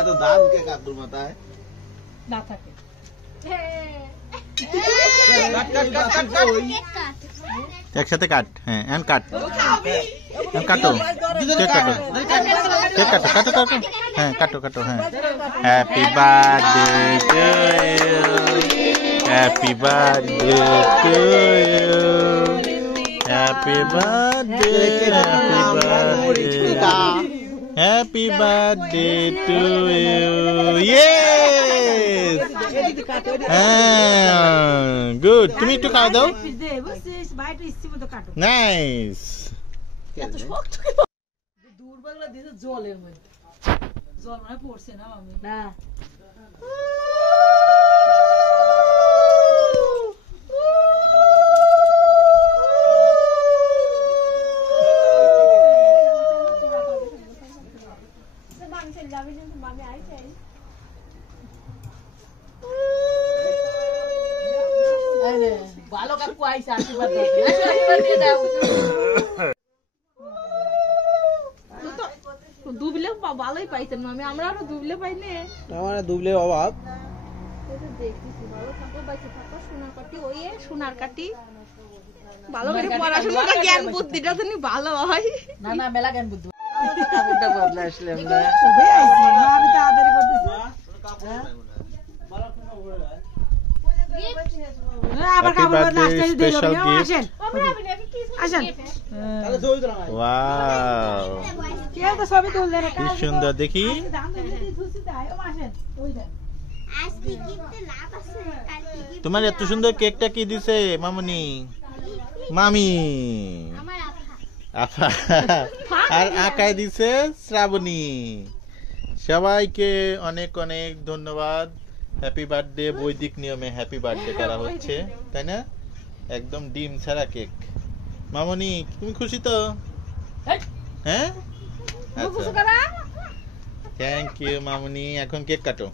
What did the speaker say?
এত দাম কে কাকুর মাথায় না থাকে। একসাথে কাট। হ্যাঁ এন্ড কাট, কাটো, কেক কাটো, কেক কাটো, কাটো কাটো, হ্যাঁ কাটো কাটো, হ্যাঁ। Happy birthday to you, happy birthday to you, happy birthday, happy birthday to you. Yes, হ্যাঁ গুড। তুমি একটু খাওয়া দাও। নাইস। দূর বাংলা দিছে জলের মধ্যে, জল মানে পড়ছে না আমি না। ভালো কাকু আইসা আশীর্বাদ দিয়ে দাও। দুবলে ভালোই পাইছেন মামি, আমরা আরো দুবলে পাইনি। আমার দুবলের অভাব। দেখতেছি ভালো থাকো, বাইচে থাকো, সোনার কাটি, ওই সোনার কাটি ভালো করে পড়াশোনা, জ্ঞান বুদ্ধিটা তুমি ভালো হয়। না না মেলা জ্ঞান বুদ্ধি কাপড়টা বদলা আসলাম না। সবে আইছি মা, আমি তাড়াতাড়ি করতেছি। আবার Happy কাপড় birthday, নাস্তা দিয়ে special দেবো। gift. আসেন আসেন, ওয়াও, কেউ তো সবই তুললে না। কি সুন্দর দেখি। তোমার এত সুন্দর কেকটা কি দিছে মামনি? মামি আপা, আর আকায় দিছে শ্রাবণী। সবাইকে অনেক অনেক ধন্যবাদ। হ্যাপি বার্থডে বৈদিক নিয়মে হ্যাপি বার্থডে করা হচ্ছে, তাই না? একদম ডিম ছাড়া কেক। মামনি তুমি খুশি তো? হ্যাঁ, আচ্ছা, থ্যাংক ইউ মামনি। এখন কেক কাটো।